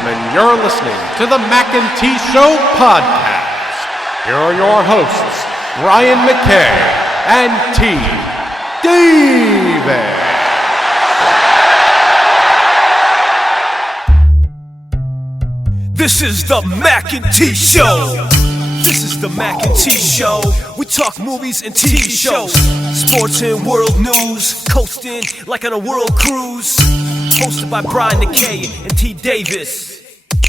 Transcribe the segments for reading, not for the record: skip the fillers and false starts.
gentlemen, you're listening to the Mackay T Show podcast. Here are your hosts, Brian Mackay and T Davis. This is the Mackay T Show. This is the Mackay T Show. We talk movies and TV shows, sports and world news, coasting like on a world cruise. Hosted by Brian Mackay and T Davis.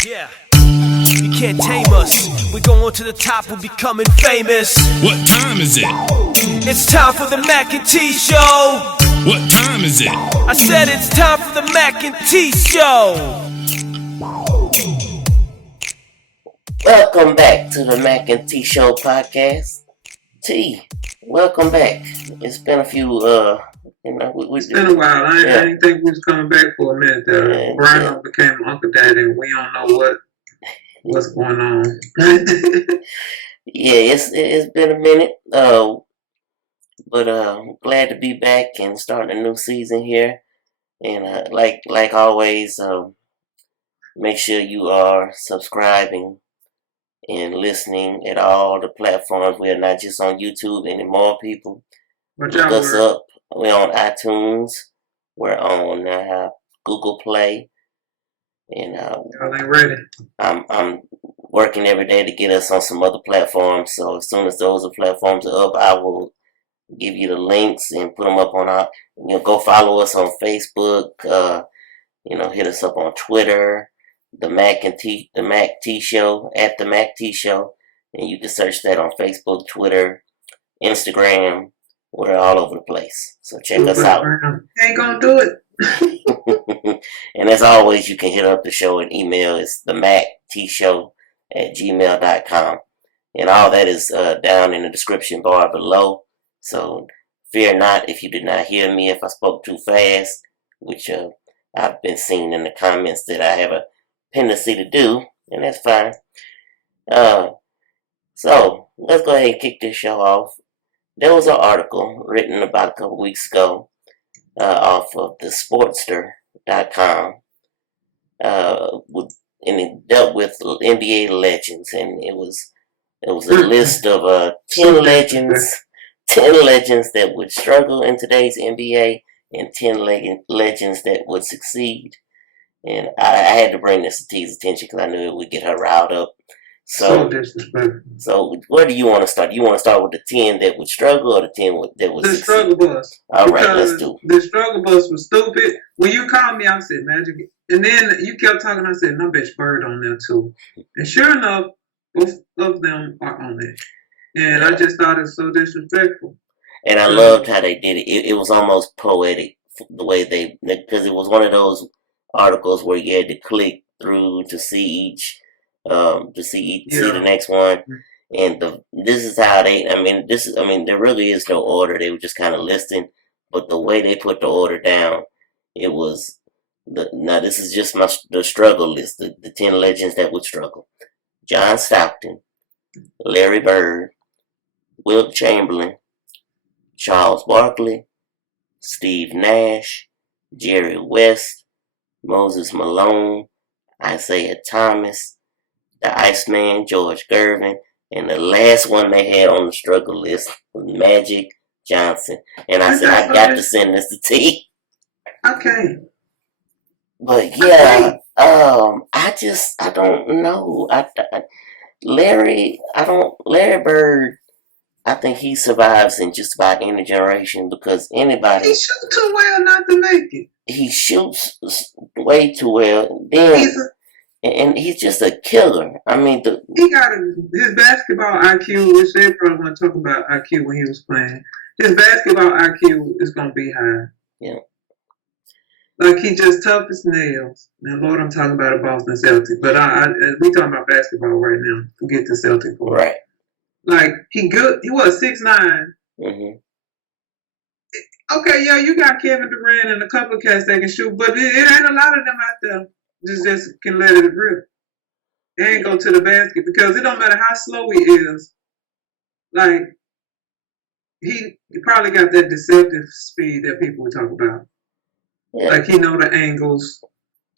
Yeah, you can't tame us. We're going to the top, we're becoming famous. What time is it? It's time for the Mackay T Show. What time is it? I said it's time for the Mackay T Show. Welcome back to the Mackay T Show podcast. T, welcome back. It's been a few, it's been a while. I didn't think we was coming back for a minute there. Brian became Uncle Daddy and we don't know what's going on. Yeah, it's been a minute. But glad to be back and starting a new season here. And like always, make sure you are subscribing and listening at all the platforms. We are not just on YouTube anymore, people. Look us up. We're on iTunes. We're on Google Play. And y'all ain't ready. I'm working every day to get us on some other platforms. So as soon as those platforms are up, I will give you the links and put them up on our. Go follow us on Facebook. Hit us up on Twitter. The Mac T Show, at the Mac T Show, and you can search that on Facebook, Twitter, Instagram. We're all over the place, so check us out. Ain't gonna do it. And as always, you can hit up the show and email. It's the mactshow@gmail.com, and all that is down in the description bar below. So fear not if you did not hear me if I spoke too fast, which I've been seeing in the comments that I have a tendency to do, and that's fine. So let's go ahead and kick this show off. There was an article written about a couple weeks ago off of the Sportster.com, and it dealt with NBA legends, and it was a list of 10 legends that would struggle in today's NBA, and 10 legends that would succeed. And I had to bring this to T's attention because I knew it would get her riled up. So where do you want to start? Do you want to start with the 10 that would struggle or the 10 that would succeed? The struggle bus. All right, let's do it. The struggle bus was stupid. When you called me, I said, Magic. And then you kept talking, I said, no, bitch, Bird on there too. And sure enough, both of them are on there. And I just thought it was so disrespectful. And I loved how they did it. It was almost poetic the way because it was one of those articles where you had to click through to see see the next one, and this is how there really is no order. They were just kind of listing, but the way they put the order down, it was this is just the struggle list, the 10 legends that would struggle: John Stockton, Larry Bird, Wilt Chamberlain, Charles Barkley, Steve Nash, Jerry West, Moses Malone, Isaiah Thomas, the Iceman, George Gervin, and the last one they had on the struggle list was Magic Johnson. And I said, I got to send this to T. Okay. But yeah, I don't know. Larry Bird, I think he survives in just about any generation because anybody. He shoots too well not to make it. He shoots way too well. And he's just a killer. I mean, he got his basketball IQ, which they probably want to talk about IQ when he was playing. His basketball IQ is going to be high. Yeah. Like, he just tough as nails. Now, Lord, I'm talking about a Boston Celtic. But we talking about basketball right now. Forget the Celtic part. Right. Like, he good. He was 6'9". Mm-hmm. Okay, yeah, you got Kevin Durant and a couple of cats that can shoot, but it ain't a lot of them out there just can let it rip. They ain't go to the basket because it don't matter how slow he is. Like, he probably got that deceptive speed that people would talk about. Yeah. Like, he know the angles.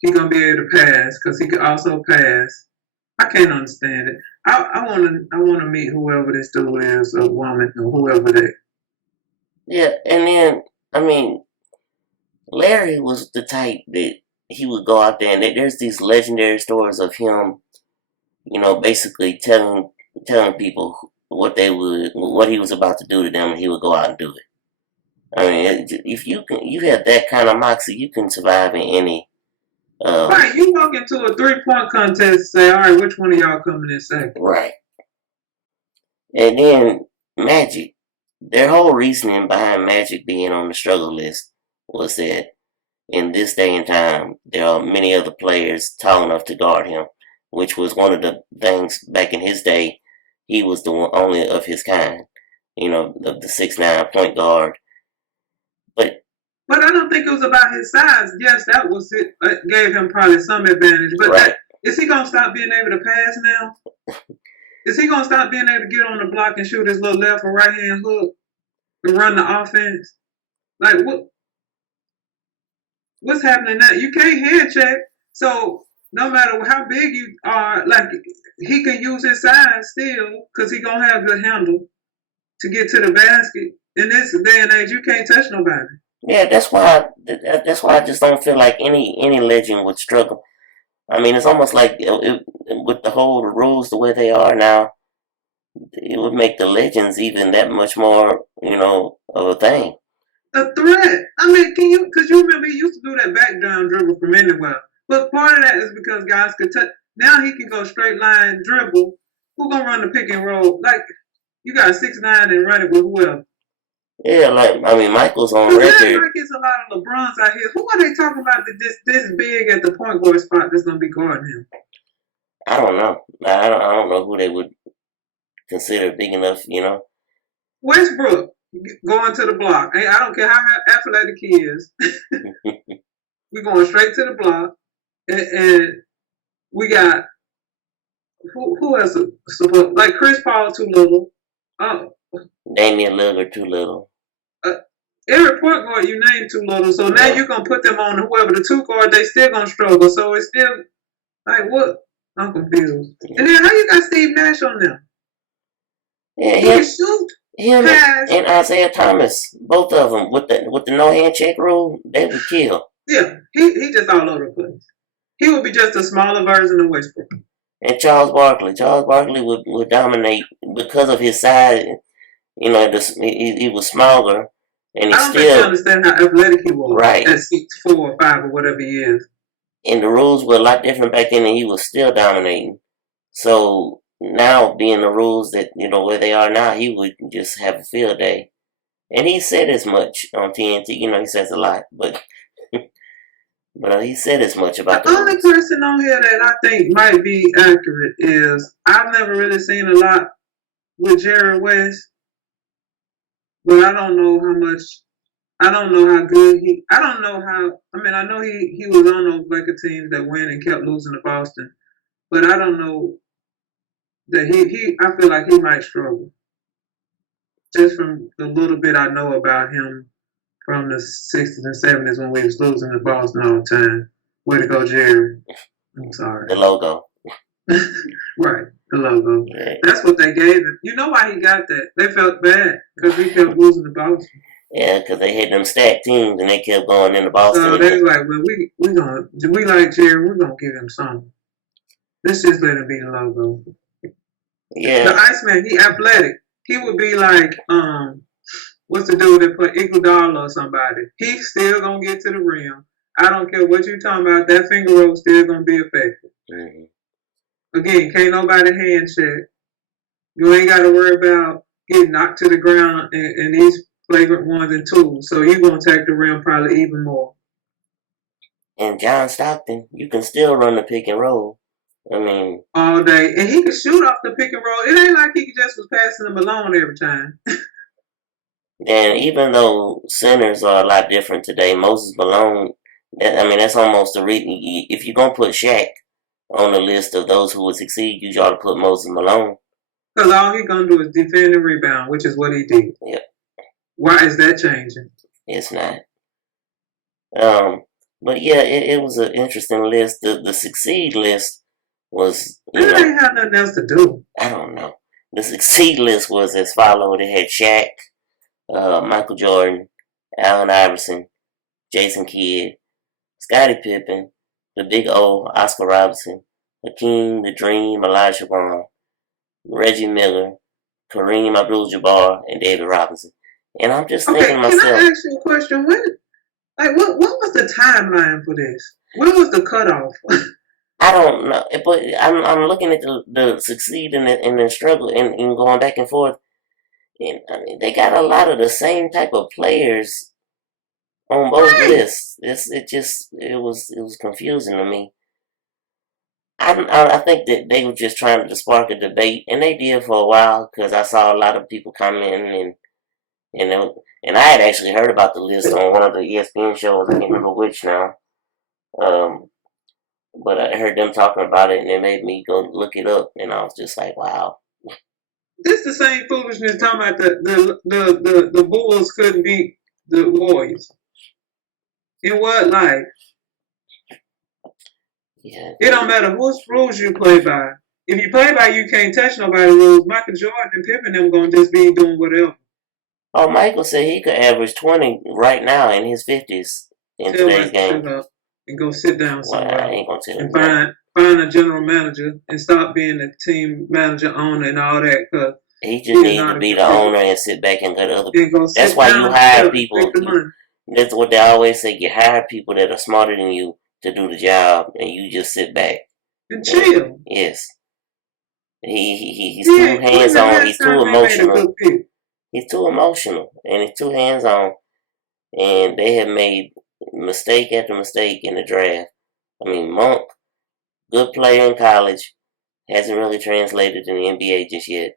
he gonna be able to pass because he could also pass. I can't understand it. I wanna meet whoever this dude is, a woman or whoever that. Yeah, and then I mean, Larry was the type that he would go out there, and there's these legendary stories of him, basically telling people what he was about to do to them, and he would go out and do it. I mean, if you have that kind of moxie, you can survive in any. Right, you walk into a 3-point contest and say, all right, which one of y'all coming in second? Right. And then Magic, their whole reasoning behind Magic being on the struggle list was that in this day and time, there are many other players tall enough to guard him, which was one of the things back in his day. He was the one only of his kind, of the 6'9" point guard. But I don't think it was about his size. Yes, that was it. Gave him probably some advantage. But right. Is he going to stop being able to pass now? Is he going to stop being able to get on the block and shoot his little left or right hand hook and run the offense? Like, what's happening now? You can't hand check. So no matter how big you are, like, he can use his size still because he going to have good handle to get to the basket. In this day and age, you can't touch nobody. Yeah, that's why I just don't feel like any legend would struggle. I mean, it's almost like with the rules the way they are now, it would make the legends even that much more, of a thing. A threat. I mean, because you remember he used to do that backdown dribble from anywhere. But part of that is because guys could touch. Now he can go straight line dribble. Who gonna run the pick and roll? Like, you got 6'9" and run it with whoever. Yeah, Michael's on record. Like it's a lot of LeBrons out here. Who are they talking about this big at the point guard spot that's gonna be guarding him? I don't know. I don't know who they would consider big enough. Westbrook going to the block. Hey, I don't care how athletic he is. We're going straight to the block, and we got who else? Like Chris Paul too little. Damian Lillard too little. Every point guard you name too little, so now you're gonna put them on whoever the 2 guard. They still gonna struggle. So it's still like what? I'm confused. Yeah. And then how you got Steve Nash on them? Yeah, he can shoot. Him and Isaiah Thomas, both of them with the no hand check rule, they would kill. Yeah, he just all over the place. He would be just a smaller version of Westbrook. And Charles Barkley would dominate because of his size. He was smaller, and I don't think you understand how athletic he was. Right. At 6'4" or 5" or whatever he is. And the rules were a lot different back then, and he was still dominating. So now, being the rules that where they are now, he would just have a field day. And he said as much on TNT. He says a lot, but he said as much about the only person on here that I think might be accurate is I've never really seen a lot with Jerry West. But I don't know how much. I don't know how good he. I don't know how. I mean, I know he was on those Lakers teams that win and kept losing to Boston, but I don't know that he. I feel like he might struggle. Just from the little bit I know about him from the 60s and 70s when we was losing to Boston all the time. Way to go, Jerry. I'm sorry. The logo. Right, the logo. Right. That's what they gave him. You know why he got that? They felt bad because he kept losing to Boston. Yeah, because they had them stacked teams and they kept going into Boston. So they was like, well, we like Jerry, we're going to give him something. Let's just let him be the logo. Yeah. The Iceman, he athletic. He would be like, what's the dude that put Iguodala or somebody? He's still going to get to the rim. I don't care what you're talking about. That finger roll still going to be effective. Mm-hmm. Again, can't nobody hand check. You ain't got to worry about getting knocked to the ground in these flagrant 1s and 2s. So you're going to attack the rim probably even more. And John Stockton, you can still run the pick and roll. I mean, all day. And he can shoot off the pick and roll. It ain't like he just was passing them alone every time. And even though centers are a lot different today, Moses Malone, that's almost a reason. If you're going to put Shaq on the list of those who would succeed, you ought to put Moses Malone. Because all he's going to do is defend and rebound, which is what he did. Yep. Why is that changing? It's not. But yeah, it was an interesting list. The succeed list was, They ain't have nothing else to do. I don't know. The succeed list was as followed. It had Shaq, Michael Jordan, Allen Iverson, Jason Kidd, Scottie Pippen, the Big O, Oscar Robertson, Hakeem, the Dream, Elijah Wan, Reggie Miller, Kareem Abdul-Jabbar, and David Robinson. And I'm just thinking to myself, can I ask you a question? What was the timeline for this? When was the cutoff? I don't know, but I'm looking at the succeed and the struggle and going back and forth. And I mean, they got a lot of the same type of players on both lists. It was confusing to me. I think that they were just trying to spark a debate, and they did for a while because I saw a lot of people commenting and I had actually heard about the list on one of the ESPN shows. I can't remember which now. But I heard them talking about it, and it made me go look it up, and I was just like, wow. This the same foolishness talking about the Bulls couldn't beat the Warriors. In what life? Yeah. It don't matter whose rules you play by. If you play by you can't touch nobody's rules, Michael Jordan and Pippen them gonna just be doing whatever. Oh, Michael said he could average 20 right now in his 50s in today's game. And go sit down somewhere. I ain't gonna tell you and find a general manager and stop being the team manager, owner, and all that. Cause he just needs to be the owner and sit back and let other people. That's why you hire people. That's what they always say. You hire people that are smarter than you to do the job, and you just sit back and chill. Yes. He's too hands on. He's too emotional. He's too emotional, and he's too hands on. And they have made mistake after mistake in the draft. I mean, Monk, good player in college, hasn't really translated in the NBA just yet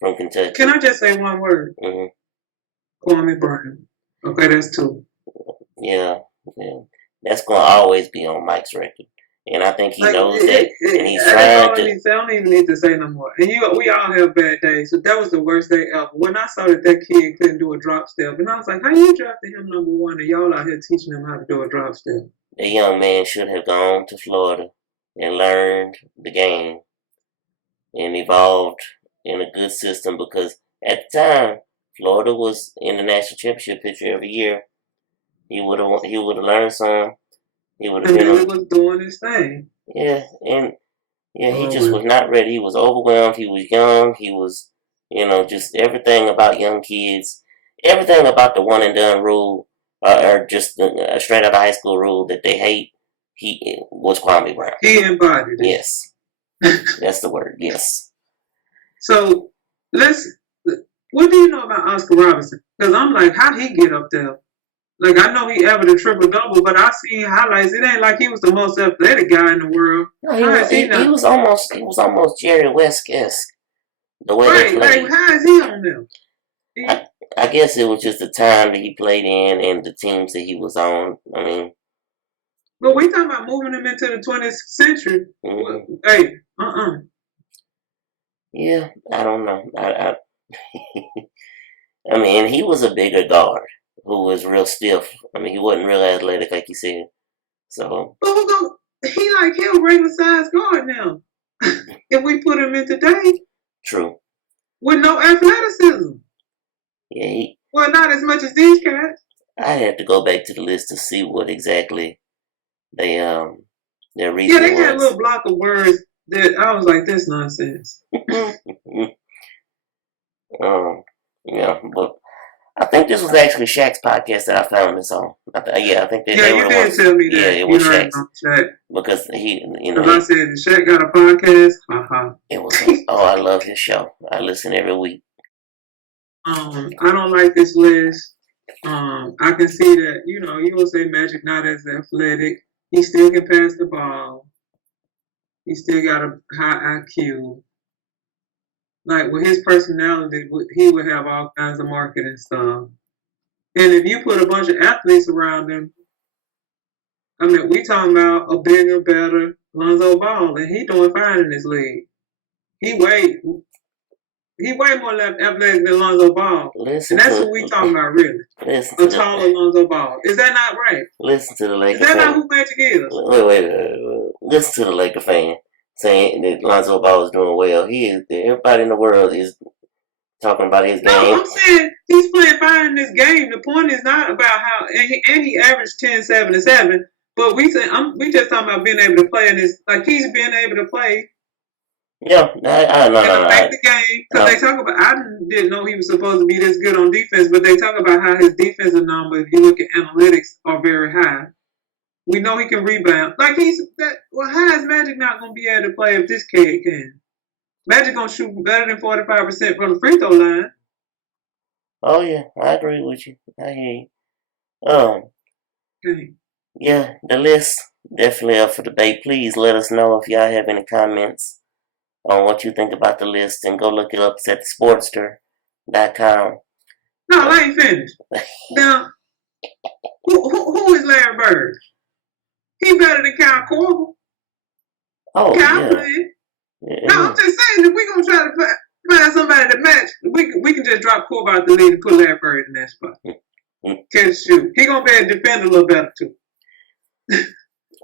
from Kentucky. Can I just say one word? Mm-hmm. Kwame Brown. Okay, that's two. Yeah. That's going to always be on Mike's record. And I think he knows that, and he's trying to. I don't even need to say no more. And we all have bad days. So that was the worst day ever. When I saw that kid couldn't do a drop step, and I was like, how you drafted him number one, and y'all out here teaching him how to do a drop step? The young man should have gone to Florida and learned the game and evolved in a good system, because at the time, Florida was in the national championship picture every year. He would have learned some. He would have been. He was doing his thing. Yeah, and he just was not ready. He was overwhelmed. He was young. He was, just everything about young kids, everything about the one and done rule, or just a straight out of high school rule that they hate. He was Kwame Brown. He embodied it. Yes, that's the word. Yes. So what do you know about Oscar Robertson? Because I'm like, how'd he get up there? Like, I know he averaged a triple-double, but I seen highlights. It ain't like he was the most athletic guy in the world. No, he was almost Jerry West-esque. The way right, they played. Like, how is he on them? I guess it was just the time that he played in and the teams that he was on. I mean. But we talking about moving him into the 20th century. Mm-hmm. Hey, Yeah, I don't know. I mean, he was a bigger guard who was real stiff. I mean, he wasn't real athletic, like you said. So. But he'll regular size guard now. If we put him in today. True. With no athleticism. Yeah. Well, not as much as these cats. I had to go back to the list to see what exactly their reason was. Yeah, they had a little block of words that I was like, this nonsense. But I think this was actually Shaq's podcast that I found this on. I think that they were the ones. Tell me that. Yeah, it was Shaq's. Shaq. Because he, I said, Shaq got a podcast? It was, I love his show. I listen every week. I don't like this list. I can see that, you will say Magic not as athletic. He still can pass the ball. He still got a high IQ. Like, with his personality, he would have all kinds of marketing stuff. And if you put a bunch of athletes around him, I mean, we talking about a bigger, better Lonzo Ball, and he doing fine in this league. He weighed He way more athletic than Lonzo Ball. Listen, and that's what we talking about, really. A taller Lonzo Ball. Is that not right? Listen to the Laker fan. Is that fan. not who Magic is? Wait. Listen to the Laker fan saying that Lonzo Ball is doing well. Everybody in the world is talking about his game. No, I'm saying he's playing fine in this game. The point is not about how, and he averaged 10, 7, and 7. But we just talking about being able to play in this. Like he's being able to play. Yeah, I know. Affect the game because they talk about. I didn't know he was supposed to be this good on defense, but they talk about how his defensive numbers, if you look at analytics, are very high. We know he can rebound. Like how is Magic not going to be able to play if this kid can? Magic going to shoot better than 45% from the free throw line. Oh yeah, I agree with you. I hear you. Yeah, the list definitely up for debate. Please let us know if y'all have any comments on what you think about the list, and go look it up. It's at sportster.com. No, I ain't finished. Now, who is Larry Bird? He better than Kyle Korver. Oh, Kyle played. No, I'm just saying that we're going to try to find somebody to match. We can just drop Korver out the lead and put Larry Bird in that spot. Catch shoot. He going to be able to defend a little better, too.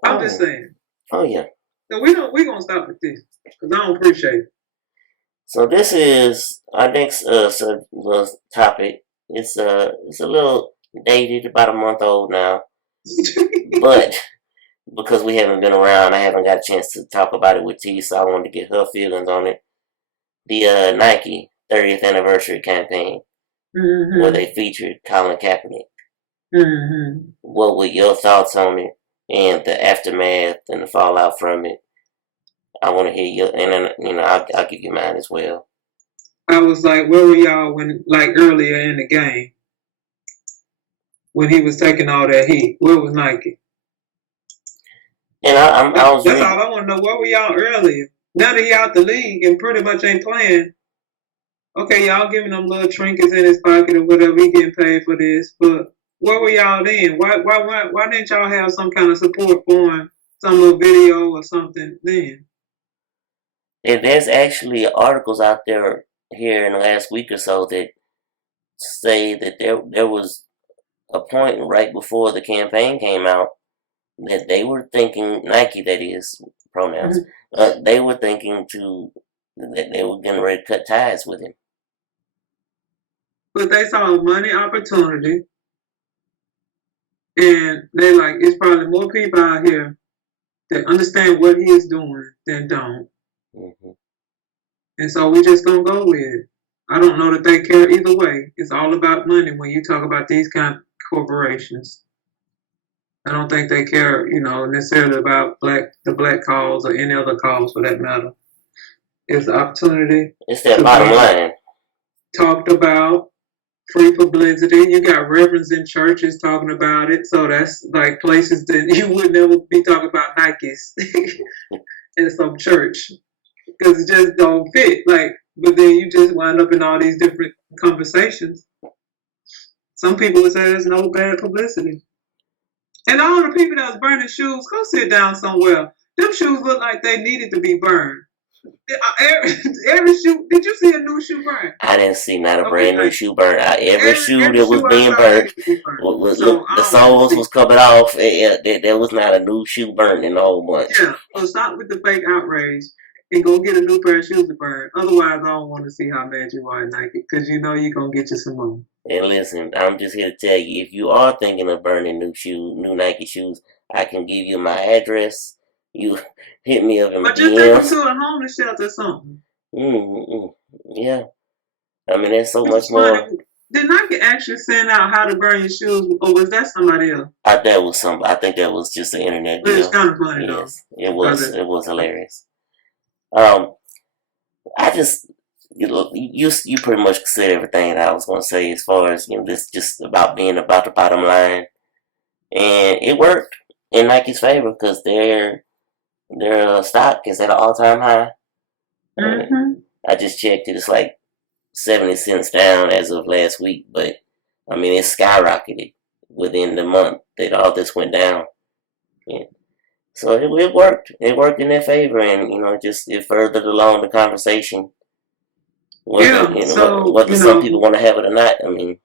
I'm just saying. Oh, yeah. So we're going to stop with this. Because I don't appreciate it. So this is our next topic. It's a little dated, about a month old now. But because we haven't been around, I haven't got a chance to talk about it with T, so I wanted to get her feelings on it. The Nike 30th anniversary campaign, where they featured Colin Kaepernick. What were your thoughts on it and the aftermath and the fallout from it? I want to hear you, and then, I'll give you mine as well. I was like, where were y'all when, like, earlier in the game, when he was taking all that heat? Where was Nike? And that's all I want to know. Where were y'all earlier? Now that he out the league and pretty much ain't playing, okay, y'all giving him little trinkets in his pocket or whatever, he getting paid for this, but where were y'all then? Why didn't y'all have some kind of support for him, some little video or something then? And there's actually articles out there here in the last week or so that say that there was a point right before the campaign came out that they were thinking, Nike that is, pronouns, they were thinking that they were getting ready to cut ties with him. But they saw a money opportunity, and they like, it's probably more people out here that understand what he is doing than don't. And so we just gonna go with it. I don't know that they care either way. It's all about money when you talk about these kind of corporations. I don't think they care, necessarily about the black cause or any other cause for that matter. It's the opportunity. It's that bottom line. Talked about free publicity. You got reverends in churches talking about it. So that's like places that you would never be talking about Nikes in some church. Because it just don't fit. But then you just wind up in all these different conversations. Some people would say there's no bad publicity. And all the people that was burning shoes, go sit down somewhere. Them shoes look like they needed to be burned. Every shoe, did you see a new shoe burn? I didn't see not a brand new shoe burn. Every shoe that was being burnt, the soles was coming off. There was not a new shoe burnt in the whole bunch. Yeah, so stop with the fake outrage and go get a new pair of shoes to burn. Otherwise, I don't want to see how mad you are at Nike, because you're going to get you some money. And listen, I'm just here to tell you, if you are thinking of burning new Nike shoes, I can give you my address. You hit me up in my DMs. But just take them to a homeless shelter or something. Yeah. I mean, there's so much more. Did Nike actually send out how to burn your shoes, or was that somebody else? I think that was just the internet deal. But it's kind of funny, though. It was hilarious. I just, you pretty much said everything that I was going to say as far as, this just about being about the bottom line. And it worked in Nike's favor because their stock is at an all-time high. I just checked it. It's like 70 cents down as of last week, but I mean, it skyrocketed within the month that all this went down. Yeah. So it worked. It worked in their favor, and it furthered along the conversation. Whether some people want to have it or not, I mean,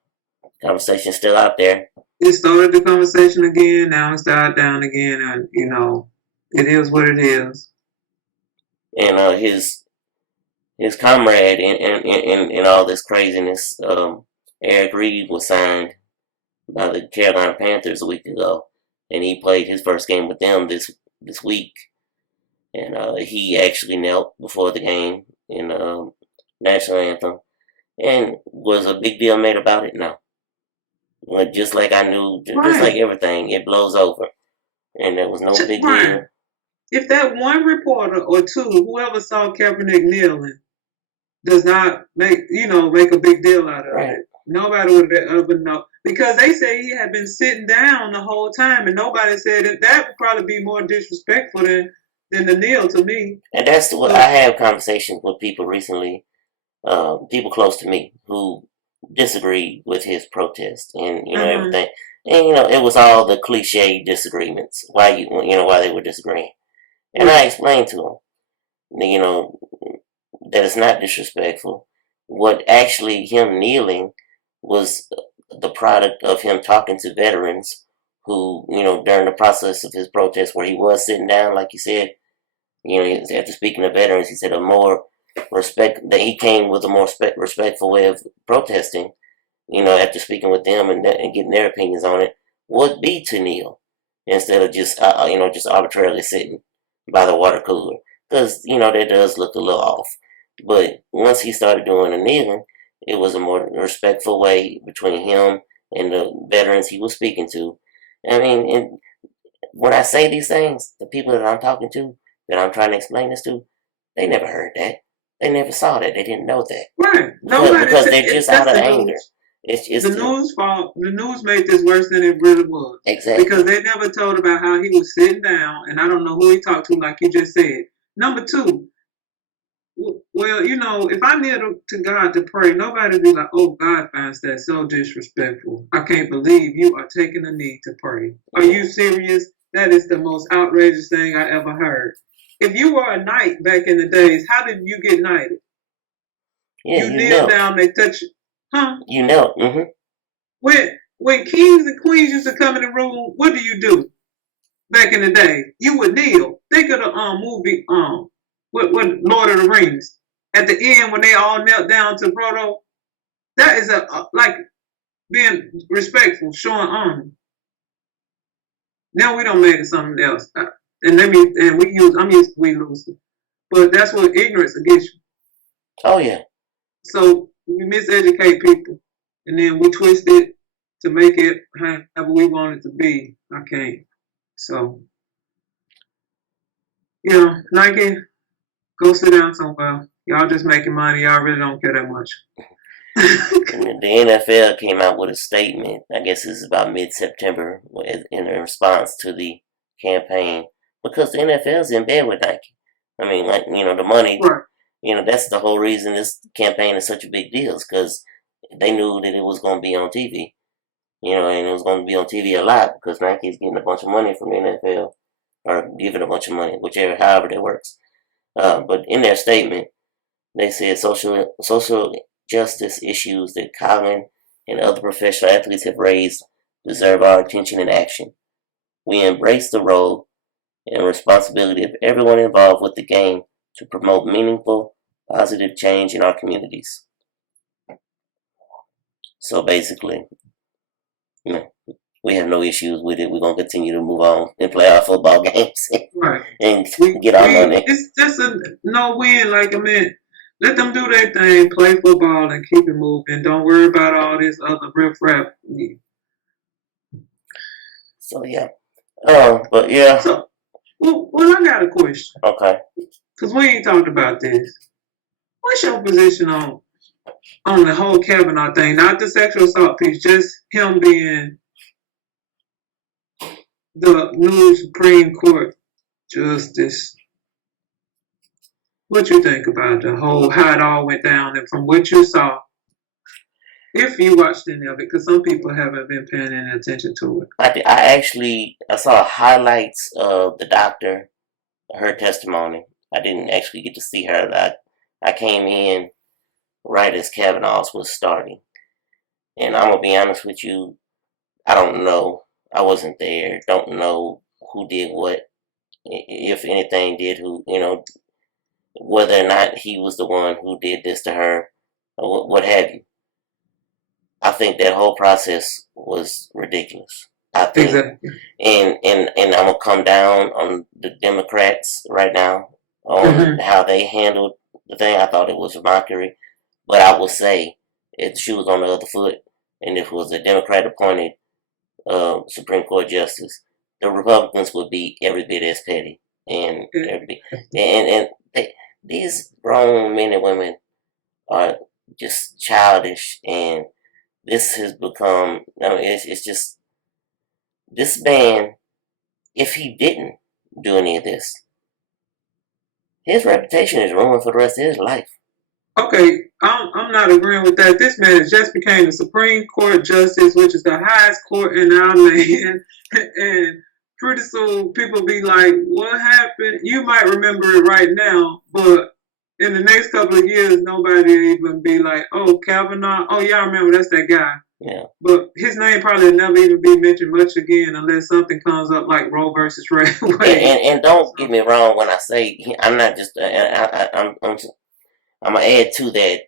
conversation's still out there. It started the conversation again. Now it's died down again, and it is what it is. And his comrade in all this craziness, Eric Reed, was signed by the Carolina Panthers a week ago, and he played his first game with them this week. And he actually knelt before the game in the national anthem, and was a big deal made about it now. Well, just like I knew, just like everything, it blows over, and there was no big deal. If that one reporter or two, whoever saw Kaepernick kneeling, does not make a big deal out of it, nobody would ever know, because they say he had been sitting down the whole time, and nobody said that would probably be more disrespectful than the kneel to me. And that's what I have conversations with people recently, people close to me who disagreed with his protest and everything, and it was all the cliche disagreements why they were disagreeing, and I explained to them, that it's not disrespectful. What actually him kneeling was the product of him talking to veterans who, during the process of his protest, where he was sitting down, like you said, after speaking to veterans, he said that he came with a more respectful way of protesting, after speaking with them and getting their opinions on it, would be to kneel instead of just arbitrarily sitting by the water cooler, because that does look a little off. But once he started doing the kneeling, it was a more respectful way between him and the veterans he was speaking to. I mean, and when I say these things, the people that I'm talking to, that I'm trying to explain this to, they never heard that. They never saw that. They didn't know that. Right. Because they're just out of anger. It's the news fault. The news made this worse than it really was. Exactly. Because they never told about how he was sitting down, and I don't know who he talked to, like you just said. Number two, well, if I kneel to God to pray, nobody be like, oh, God finds that so disrespectful. I can't believe you are taking a knee to pray. Are you serious? That is the most outrageous thing I ever heard. If you were a knight back in the days, how did you get knighted? Yeah, you kneel down, they touch you. Huh? You know. Mm-hmm. When kings and queens used to come in the room, what do you do? Back in the day, you would kneel. Think of the movie what Lord of the Rings. At the end, when they all knelt down to Frodo, that is like being respectful, showing honor. Now we don't make it something else, I'm used to we lose it, but that's what ignorance against you. Oh yeah. So we miseducate people, and then we twist it to make it however we want it to be. I can't. So, Nike, go sit down somewhere. Y'all just making money. Y'all really don't care that much. And the NFL came out with a statement, I guess this is about mid-September, in response to the campaign, because the NFL's in bed with Nike. I mean, the money, right. That's the whole reason this campaign is such a big deal, is because they knew that it was going to be on TV, and it was going to be on TV a lot, because Nike's getting a bunch of money from the NFL, or giving a bunch of money, however that works. But in their statement, they said social justice issues that Colin and other professional athletes have raised deserve our attention and action. We embrace the role and responsibility of everyone involved with the game to promote meaningful, positive change in our communities. So basically, we have no issues with it. We're going to continue to move on and play our football games and get our money. It's just a no-win. Let them do their thing, play football, and keep it moving. Don't worry about all this other riff-raff. So, yeah. But, yeah. So, well, I got a question. Okay. Because we ain't talked about this. What's your position on the whole Kavanaugh thing? Not the sexual assault piece, just him being the new Supreme Court justice. What you think about how it all went down, and from what you saw, if you watched any of it, because some people haven't been paying any attention to it. I saw highlights of the doctor, her testimony. I didn't actually get to see her. I came in right as Kavanaugh's was starting. And I'm going to be honest with you, I don't know. I wasn't there. Don't know who did what. If anything did who, whether or not he was the one who did this to her, or what have you. I think that whole process was ridiculous. I think, Exactly. and I'm gonna come down on the Democrats right now on how they handled the thing. I thought it was a mockery, but I will say if the shoe was on the other foot, and if it was a Democrat appointed Supreme Court justice, the Republicans would be every bit as petty and these grown men and women are just childish, and this has become. It's just this man. If he didn't do any of this, his reputation is ruined for the rest of his life. Okay, I'm not agreeing with that. This man has just became the Supreme Court Justice, which is the highest court in our land. And pretty soon people be like, what happened? You might remember it right now, but in the next couple of years, nobody even be like, oh, Kavanaugh. Oh, yeah, I remember that's that guy. Yeah. But his name probably never even be mentioned much again unless something comes up like Roe versus Wade. And don't get me wrong when I say I'm not just I'm gonna add to that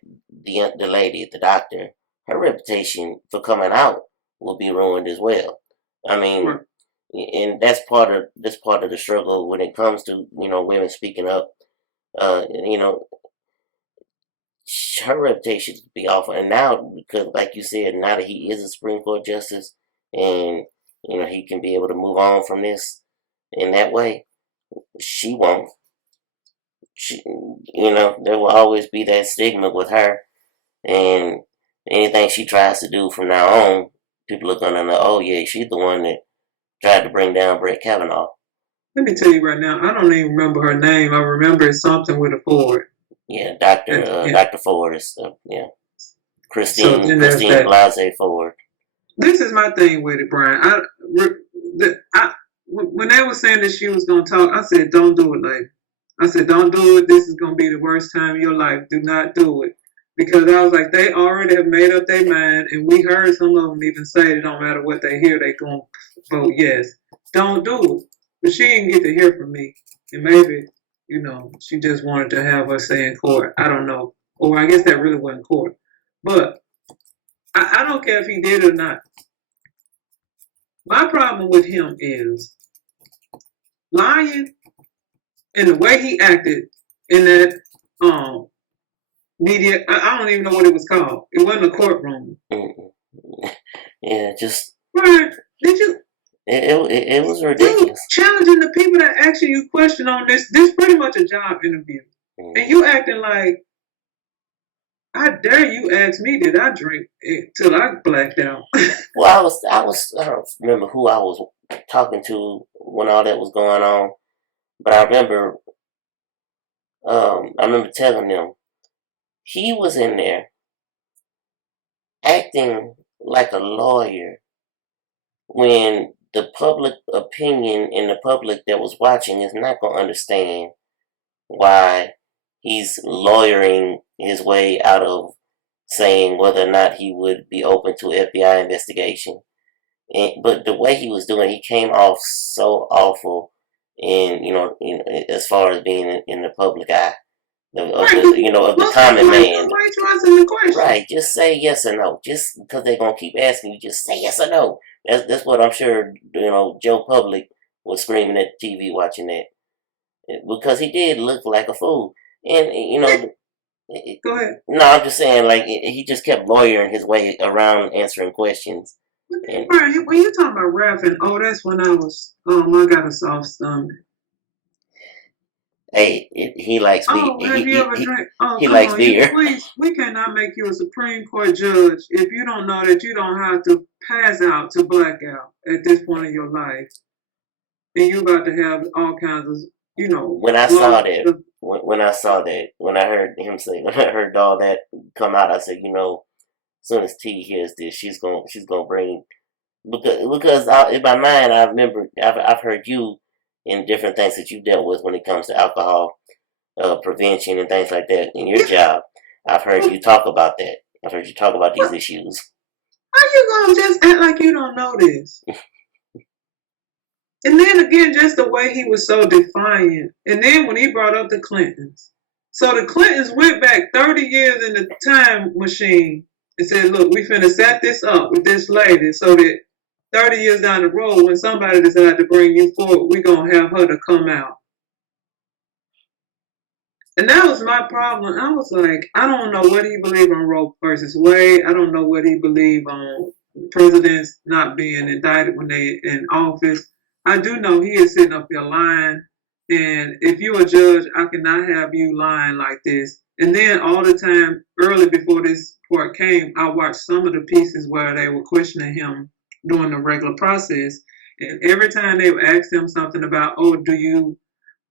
the lady, the doctor, her reputation for coming out will be ruined as well. I mean, and that's part of the struggle when it comes to women speaking up. Her reputation to be awful, and now because, like you said, now that he is a Supreme Court justice, and he can be able to move on from this in that way, she won't. There will always be that stigma with her, and anything she tries to do from now on, people are gonna know. Oh yeah, she's the one that tried to bring down Brett Kavanaugh. Let me tell you right now, I don't even remember her name. I remember it's something with a Ford. Yeah, Dr. Ford is Christine Blasey Ford. This is my thing with it, Brian. When they were saying that she was gonna talk, I said, "Don't do it, lady." I said, "Don't do it. This is gonna be the worst time of your life. Do not do it." Because I was like, they already have made up their mind, and we heard some of them even say it don't matter what they hear, they gonna vote yes. Don't do it. But she didn't get to hear from me, and maybe. She just wanted to have her say in court. I don't know. Or I guess that really wasn't court. But I don't care if he did or not. My problem with him is lying and the way he acted in that media. I don't even know what it was called. It wasn't a courtroom. Yeah, just. Right. Did you? It was ridiculous. Challenging the people that asking you question on this. This pretty much a job interview. And you acting like, I dare you ask me, did I drink till I blacked out? Well, I don't remember who I was talking to when all that was going on, but I remember telling them he was in there acting like a lawyer when the public opinion and the public that was watching is not going to understand why he's lawyering his way out of saying whether or not he would be open to FBI investigation. But the way he was doing, he came off so awful, and as far as being in the public eye of the common man. Right, just say yes or no. Just because they're gonna keep asking you, just say yes or no. That's what I'm sure Joe Public was screaming at the TV watching that, because he did look like a fool. And go ahead. No, I'm just saying, like, he just kept lawyering his way around answering questions. Brian, when you talking about rapping, that's when I got a soft stomach. Hey, he likes beer. Have you ever drank? He likes beer. Please, we cannot make you a Supreme Court judge if you don't know that you don't have to pass out to blackout at this point in your life, and you about to have all kinds of, When I saw that, when I heard him say, when I heard all that come out, I said, as soon as T hears this, she's gonna bring, because in my mind, I remember I've heard you in different things that you dealt with when it comes to alcohol prevention and things like that in your job. I've heard you talk about that. I've heard you talk about these issues. How you gonna just act like you don't know this? And then again, just the way he was so defiant. And then when he brought up the Clintons. So the Clintons went back 30 years in the time machine and said, look, we finna set this up with this lady so that 30 years down the road, when somebody decides to bring you forward, we're going to have her to come out. And that was my problem. I was like, I don't know what he believed on Roe versus Wade. I don't know what he believed on presidents not being indicted when they in office. I do know he is sitting up here lying. And if you're a judge, I cannot have you lying like this. And then all the time, early before this part came, I watched some of the pieces where they were questioning him during the regular process. And every time they would ask him something about, oh, do you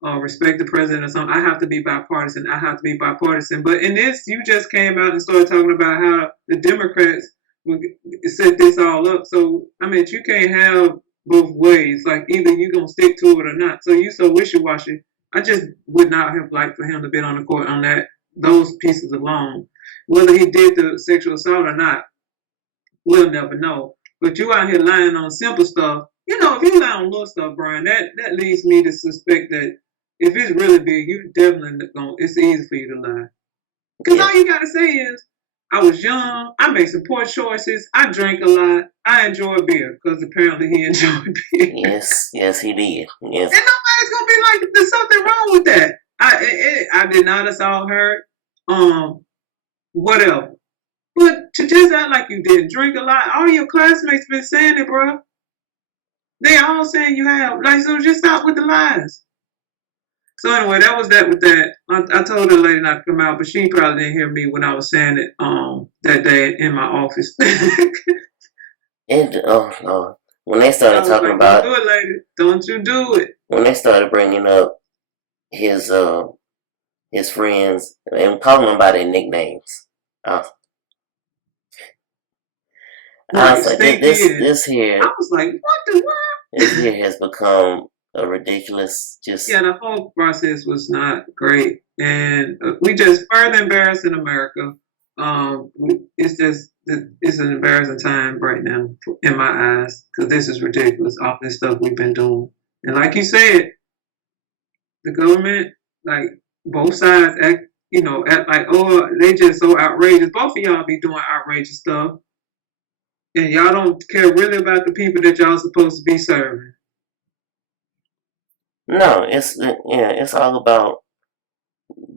respect the president or something, I have to be bipartisan. I have to be bipartisan. But in this, you just came out and started talking about how the Democrats would set this all up. So, I mean, you can't have both ways. Like, either you're going to stick to it or not. So you so wishy-washy. I just would not have liked for him to be on the court on those pieces alone. Whether he did the sexual assault or not, we'll never know. But you out here lying on simple stuff. You know, if you lie on little stuff, Brian, that leads me to suspect that if it's really big, you definitely it's easy for you to lie. Because all you got to say is, I was young, I made some poor choices, I drank a lot, I enjoy beer, because apparently he enjoyed beer. Yes, he did. Yes. And nobody's going to be like, there's something wrong with that. I did not assault her, whatever. But to just act like you didn't drink a lot, all your classmates been saying it, bro. They all saying you have. Like, so just stop with the lies. So anyway, that was that with that. I told the lady not to come out, but she probably didn't hear me when I was saying it that day in my office. And when they started talking about, don't do it, lady. Don't you do it. When they started bringing up his friends and calling them by their nicknames, I was like, this here. I was like, what the world? This here has become a ridiculous. The whole process was not great, and we just further embarrassing America. It's an embarrassing time right now in my eyes, because this is ridiculous. All this stuff we've been doing, and like you said, the government, like both sides, act like, oh, they just so outrageous. Both of y'all be doing outrageous stuff, and y'all don't care really about the people that y'all supposed to be serving. No, it's all about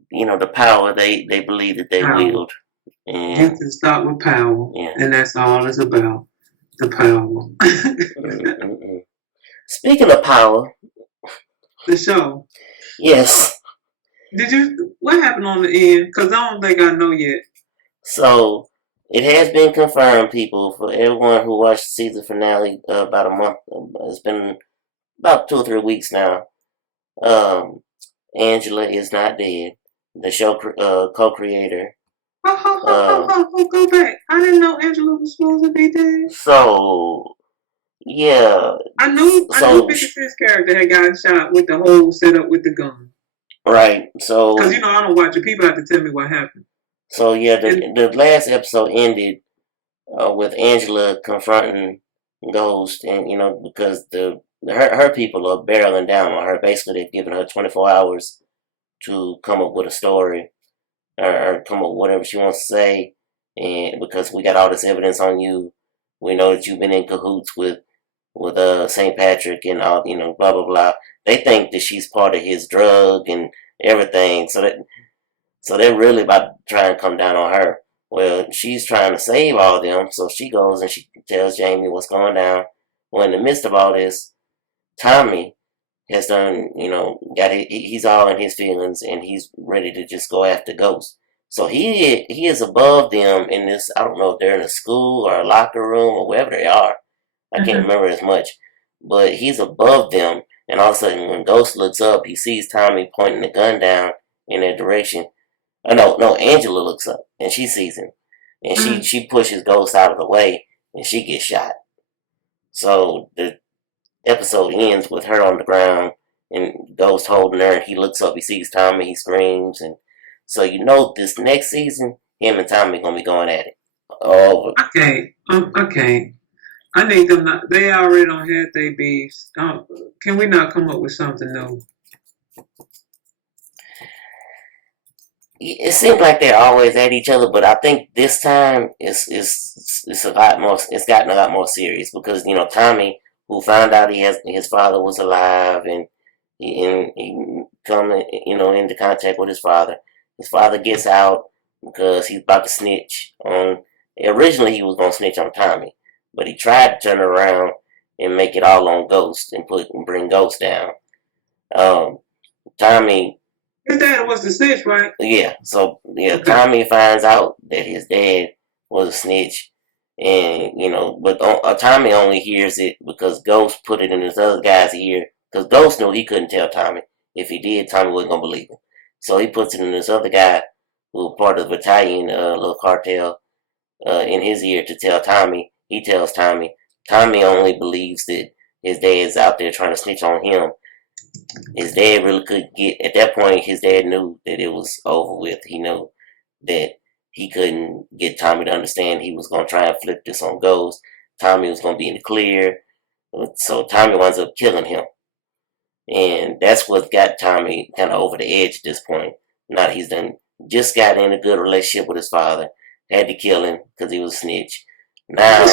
the power they believe that they wield. And you can start with power, and that's all it's about, the power. Speaking of power, the show. Yes. What happened on the end? Because I don't think I know yet. So it has been confirmed, people, for everyone who watched the season finale about a month. It's been about 2 or 3 weeks now. Angela is not dead. The show co-creator. Go back. I didn't know Angela was supposed to be dead. So, yeah. I knew 56's character had gotten shot with the whole setup with the gun. Right. So, because I don't watch it. People have to tell me what happened. So yeah, the last episode ended with Angela confronting Ghost, and because her people are barreling down on her. Basically, they've given her 24 hours to come up with a story or come up with whatever she wants to say, and because we got all this evidence on you, we know that you've been in cahoots with St. Patrick and all, blah blah blah. They think that she's part of his drug and everything, so they're really about to try and come down on her. Well, she's trying to save all of them, so she goes and she tells Jamie what's going down. Well, in the midst of all this, Tommy has done, he's all in his feelings, and he's ready to just go after Ghost. So he is above them in this. I don't know if they're in a school or a locker room or wherever they are. I can't remember as much, but he's above them. And all of a sudden, when Ghost looks up, he sees Tommy pointing the gun down in that direction. No, Angela looks up and she sees him, and she pushes Ghost out of the way, and she gets shot. So the episode ends with her on the ground and Ghost holding her, and he looks up, he sees Tommy, he screams, and so this next season him and Tommy gonna be going at it. Oh, I can't. I need them not. They already don't have their beefs. Can we not come up with something new? it seems like they're always at each other, but I think this time it's a lot more. It's gotten a lot more serious because Tommy, who found out his father was alive, and he come into contact with his father. His father gets out because he's about to snitch on. Originally, he was gonna snitch on Tommy, but he tried to turn around and make it all on Ghost and bring Ghost down. Tommy. His dad was the snitch, right? Yeah. So okay. Tommy finds out that his dad was a snitch, and but Tommy only hears it because Ghost put it in his other guy's ear. Because Ghost knew he couldn't tell Tommy. If he did, Tommy wasn't gonna believe him. So he puts it in this other guy who was part of the battalion, little cartel, in his ear to tell Tommy. He tells Tommy. Tommy only believes that his dad's out there trying to snitch on him. His dad really couldn't get. At that point, his dad knew that it was over with. He knew that he couldn't get Tommy to understand. He was gonna try and flip this on Ghost. Tommy was gonna be in the clear. So Tommy winds up killing him. And that's what got Tommy kind of over the edge at this point. Now he's just got in a good relationship with his father. Had to kill him because he was a snitch. Now,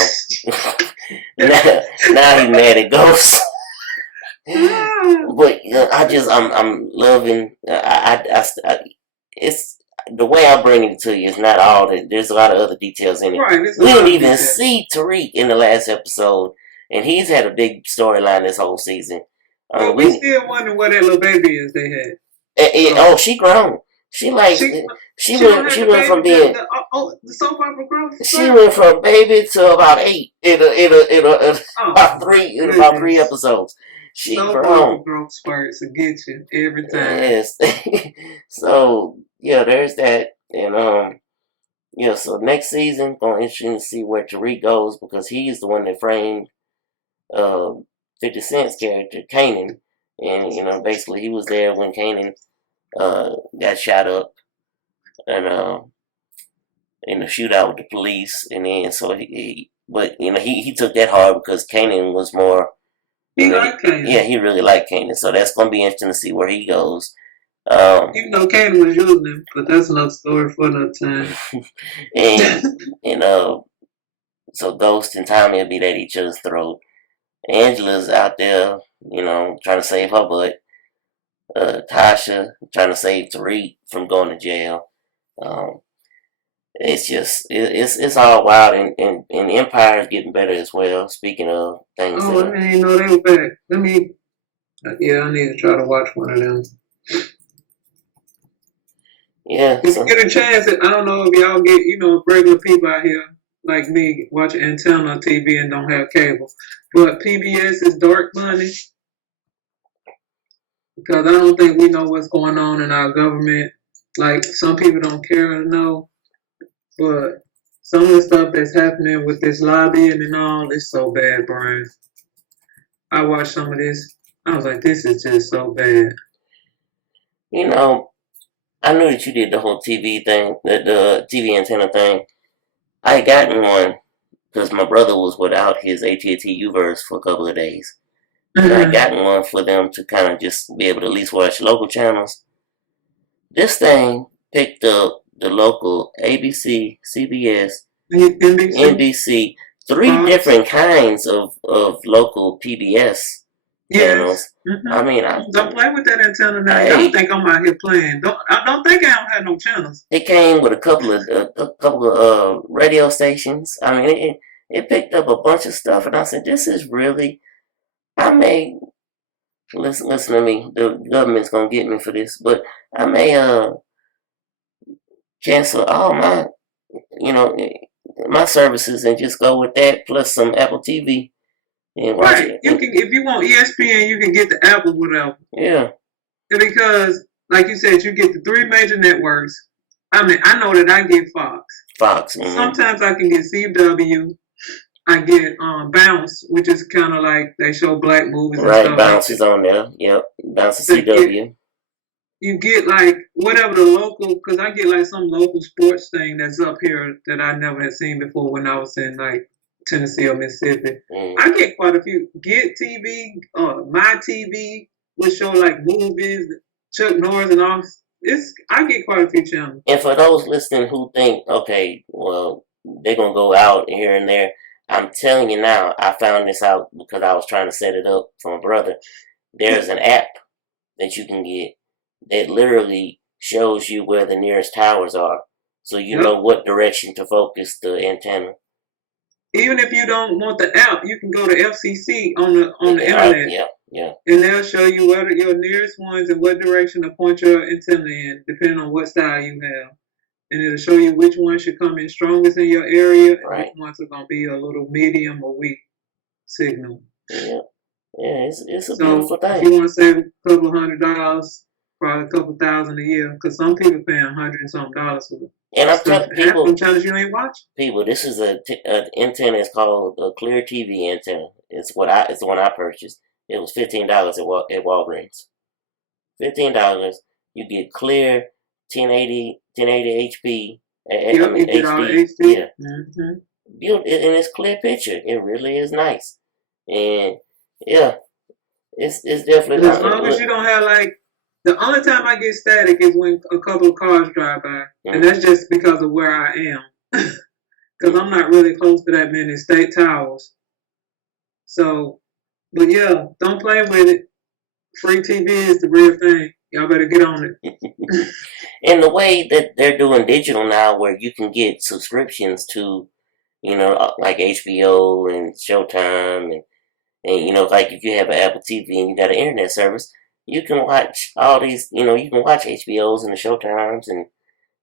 now he's mad at Ghost. But I'm loving. It's the way I'm bringing it to you. It's not all that. There's a lot of other details in it. Right, we didn't even see Tariq in the last episode, and he's had a big storyline this whole season. We still wondering where that little baby is they had. She grown. She went from being the soap opera grown. She went from baby to about 8 in about three episodes. She grown. Growth spurts will get you every time. Yes. So there's that, and so next season gonna interesting to see where Tariq goes because he's the one that framed 50 Cent's character, Kanan. And, basically he was there when Kanan got shot up and in the shootout with the police. And then, so he took that hard because Kanan was more... He liked Kanan. Yeah, he really liked Kanan. So that's going to be interesting to see where he goes. Even though Kanan was using him, but that's another story for another time. and so Ghost and Tommy will be at each other's throat. Angela's out there, trying to save her butt. Tasha trying to save Tariq from going to jail. It's just, it's all wild, and Empire's getting better as well. Speaking of things. Oh, I didn't know they were better. I need to try to watch one of them. Yeah. If you get a chance, I don't know if y'all get, regular people out here like me watching antenna TV and don't have cable. But PBS is dark money. Because I don't think we know what's going on in our government. Like, some people don't care to know. But some of the stuff that's happening with this lobbying and all is so bad, Brian. I watched some of this. I was like, this is just so bad. I knew that you did the whole TV thing, the TV antenna thing. I had gotten one because my brother was without his AT&T U-verse for a couple of days. And I gotten one for them to kind of just be able to at least watch local channels. This thing picked up the local ABC, CBS, NBC, 3 different kinds of local PBS channels. Mm-hmm. I mean, don't play with that antenna now. I don't think I'm out here playing. I don't think I don't have no channels. It came with a couple of radio stations. I mean, it picked up a bunch of stuff, and I said, "This is really." I may listen to me. The government's gonna get me for this, but I may cancel all my my services and just go with that plus some Apple TV and watch it. You can, if you want ESPN, you can get the Apple whatever. Yeah. Because, like you said, you get the 3 major networks. I mean, I know that I get Fox. Mm-hmm. Sometimes I can get CW. I get Bounce, which is kind of like they show black movies and right, stuff. Bounce is on there. Yep, Bounce is CW. you get like whatever the local, because I get like some local sports thing that's up here that I never had seen before when I was in like Tennessee or Mississippi. I get quite a few. Get TV, My TV, which show like movies, Chuck Norris and all. I get quite a few channels. And for those listening who think, okay, well, they're going to go out here and there, I'm telling you now, I found this out because I was trying to set it up for my brother. There's an app that you can get that literally shows you where the nearest towers are. So you know what direction to focus the antenna. Even if you don't want the app, you can go to FCC on the internet. Yeah. And they'll show you where your nearest ones and what direction to point your antenna in, depending on what style you have. And it'll show you which ones should come in strongest in your area and which ones are going to be a little medium or weak signal. Yeah, it's a beautiful thing. If you want to save a couple $100, probably a couple $1,000 a year, because some people paying $100 and something for it. And I'm telling people, some channels you ain't watching. People, this is an antenna. It's called a Clear TV antenna. It's the one I purchased. It was $15 at Walgreens. $15. You get clear 1080 HP. You get all HD. Yeah. Mm-hmm. And it's clear picture. It really is nice. And yeah, it's definitely. As long as you don't have like. The only time I get static is when a couple of cars drive by. And that's just because of where I am. Because I'm not really close to that many state towers. So, but yeah, don't play with it. Free TV is the real thing. Y'all better get on it. And the way that they're doing digital now, where you can get subscriptions to, like HBO and Showtime, and like if you have an Apple TV and you got an internet service, you can watch all these, you can watch HBOs and the Showtimes and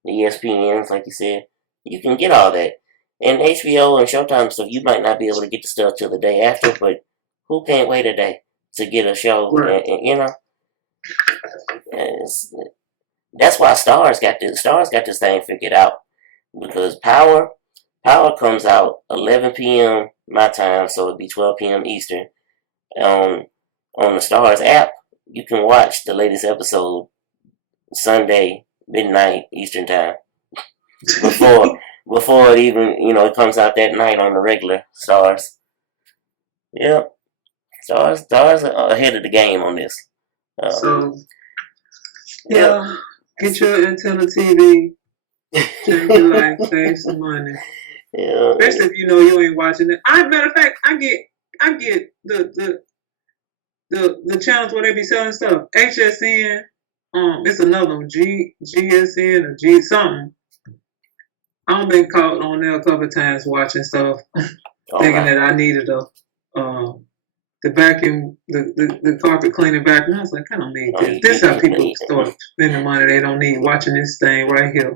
the ESPNs, like you said. You can get all that. And HBO and Showtime stuff, you might not be able to get the stuff till the day after, but who can't wait a day to get a show? Right. That's why Stars got this thing figured out, because Power comes out 11 p.m. my time, so it'd be 12 p.m. Eastern on the Stars app. You can watch the latest episode Sunday midnight Eastern time before it even it comes out that night on the regular Stars. Yep, Stars are ahead of the game on this. Get your antenna TV. Change your life, save some money. Yeah. Especially if you ain't watching it. Matter of fact, I get the channels where they be selling stuff. HSN, it's another one, GSN or G something. I've been caught on there a couple of times watching stuff, thinking that I needed the vacuum, the carpet cleaning vacuum. I was like, I don't need this. This is how people start spending money they don't need watching this thing right here.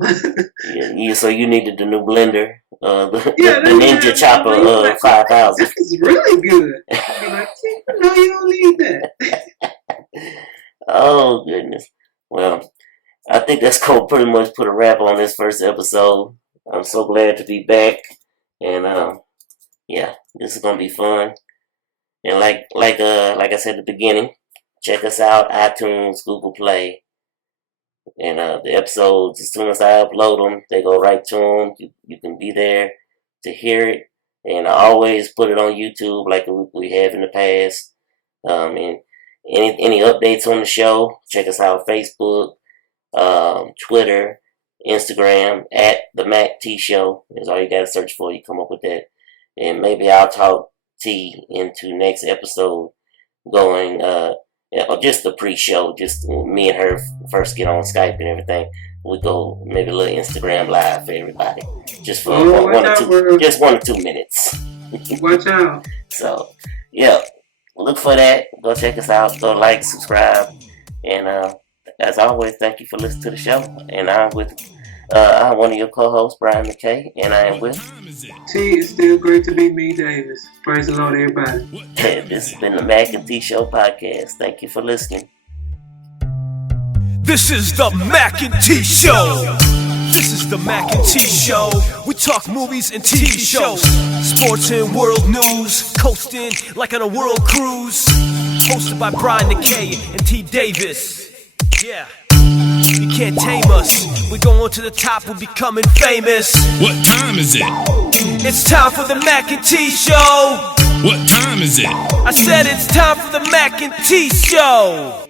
So you needed the new blender, the Ninja Chopper 5000. This is really good. I'd be like, no, you don't need that. Oh goodness. Well, I think that's going to pretty much put a wrap on this first episode. I'm so glad to be back, and this is gonna be fun. And like I said at the beginning, check us out, iTunes, Google Play, and the episodes, as soon as I upload them, they go right to them. You can be there to hear it, and I always put it on YouTube like we have in the past. And any updates on the show, check us out on Facebook, Twitter, Instagram at the Mac T Show. That's all you gotta search for. You come up with that, and maybe I'll talk T into next episode, going just the pre-show, just me and her first get on Skype and everything. We go maybe a little Instagram live for everybody, just for 1 or 2 minutes. Watch out. So look for that. Go check us out. Go like, subscribe, and as always, thank you for listening to the show. And I'm one of your co-hosts, Brian Mackay, and I am with T. It's still great to be me, Davis. Praise the Lord, everybody. This has been the Mac and T Show podcast. Thank you for listening. This is the Mac and T Show. This is the Mac and T Show. We talk movies and TV shows, sports and world news, coasting like on a world cruise. Hosted by Brian Mackay and T Davis. Yeah. can't tame us. We're going to the top, we're becoming famous. What time is it? It's time for the Mac and T Show. What time is it? I said it's time for the Mac and T Show.